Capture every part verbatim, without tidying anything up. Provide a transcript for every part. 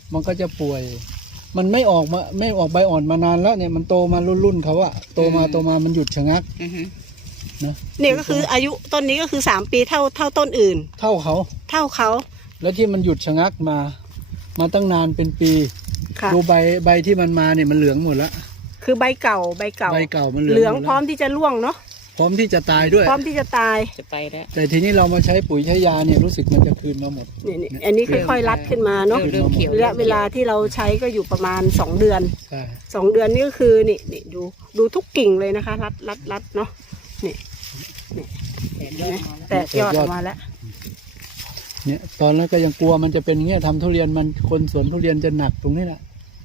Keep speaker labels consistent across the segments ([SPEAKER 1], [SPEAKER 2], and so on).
[SPEAKER 1] มันก็จะป่วย มันไม่ออกมาไม่ออกใบอ่อนมานานแล้วเนี่ยมันโตมารุ่นๆเขาอะโตมาโตมามันหยุดชะงัก
[SPEAKER 2] นะเนี่ยก็คืออายุต้นนี้ก็คือสามปีเท่าเท่าต้นอื่น
[SPEAKER 1] เท่าเขา
[SPEAKER 2] เท่าเขา
[SPEAKER 1] แล้วที่มันหยุดชะงักมา มาตั้งนานเป็นปีดูใบใบที่มันมาเนี่ยมันเหลืองหมดแล้ว
[SPEAKER 2] คือใบเก่าใบเก่า
[SPEAKER 1] ใบเก่ามัน
[SPEAKER 2] เหลืองพร้อมที่จะร่วงเนาะ
[SPEAKER 1] พร้อมที่จะตายด้วย
[SPEAKER 2] พร้อมที่จะตาย
[SPEAKER 3] จะไปแล้ว
[SPEAKER 1] แต่ทีนี้เรามาใช้ปุ๋ยใช้ยาเนี่ยรู้สึกมันจะคืนมาหมด
[SPEAKER 2] นี่นี่อันนี้ค่อยๆรัดขึ้นมาเนาะระยะเวลาที่เราใช้ก็อยู่ประมาณสองเดือนสองเดือนนี่ก็คือนี่นี่ดูดูทุกกิ่งเลยนะคะรัดรัดรัดเนาะนี่นี่แตกยอดออกมาแล้ว
[SPEAKER 1] เนี่ยตอนนั้นก็ยังกลัวมันจะเป็นเงี้ยทำทุเรียนมันคนสวนทุเรียนจะหนักตรงนี้แหละ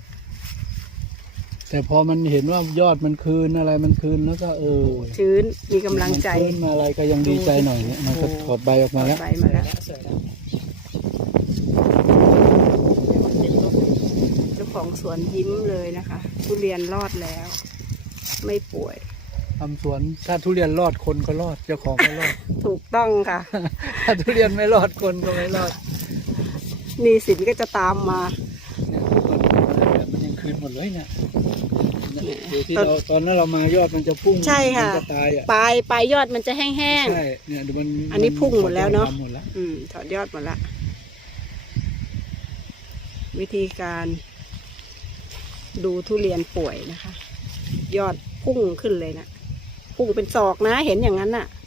[SPEAKER 1] แต่พอมันเห็นว่ายอดมันคืนอะไรมันคืนแล้วก็เออ
[SPEAKER 2] ชื้นมีกำลังใจ
[SPEAKER 1] คืนมาอะไรก็ยังดีใจหน่อยเนี่ยมันก็ถอดใบออกมาแล้ว
[SPEAKER 2] ใบมาแล้วเจ้าของสวนยิ้มเลยนะคะทุเรียนรอดแล้วไม่ป่วย
[SPEAKER 1] ทำสวนถ้าทุเรียนรอดคนก็รอดเจ้าของก็รอด
[SPEAKER 2] ถูกต้องค่ะ
[SPEAKER 1] ถ้าทุเรียนไม่รอดคนก็ไม่รอด
[SPEAKER 2] หนี้สินก็จะตามมา
[SPEAKER 1] มันยังคืนหมดเลยเนี่ยที่เราตอนนั้นเรามายอดมันจะพุ่ง
[SPEAKER 2] ใช่ค่ะปลายปลายยอดมันจะแห้ง
[SPEAKER 1] ๆใช่เนี่ยดูมัน
[SPEAKER 2] อันนี้พุ่งหมดแล้วเนาะอืมถอดยอดหมดละวิธีการดูทุเรียนป่วยนะคะยอดพุ่งขึ้นเลยนะพุ่งเป็นศอกนะเห็นอย่างนั้นน่ะ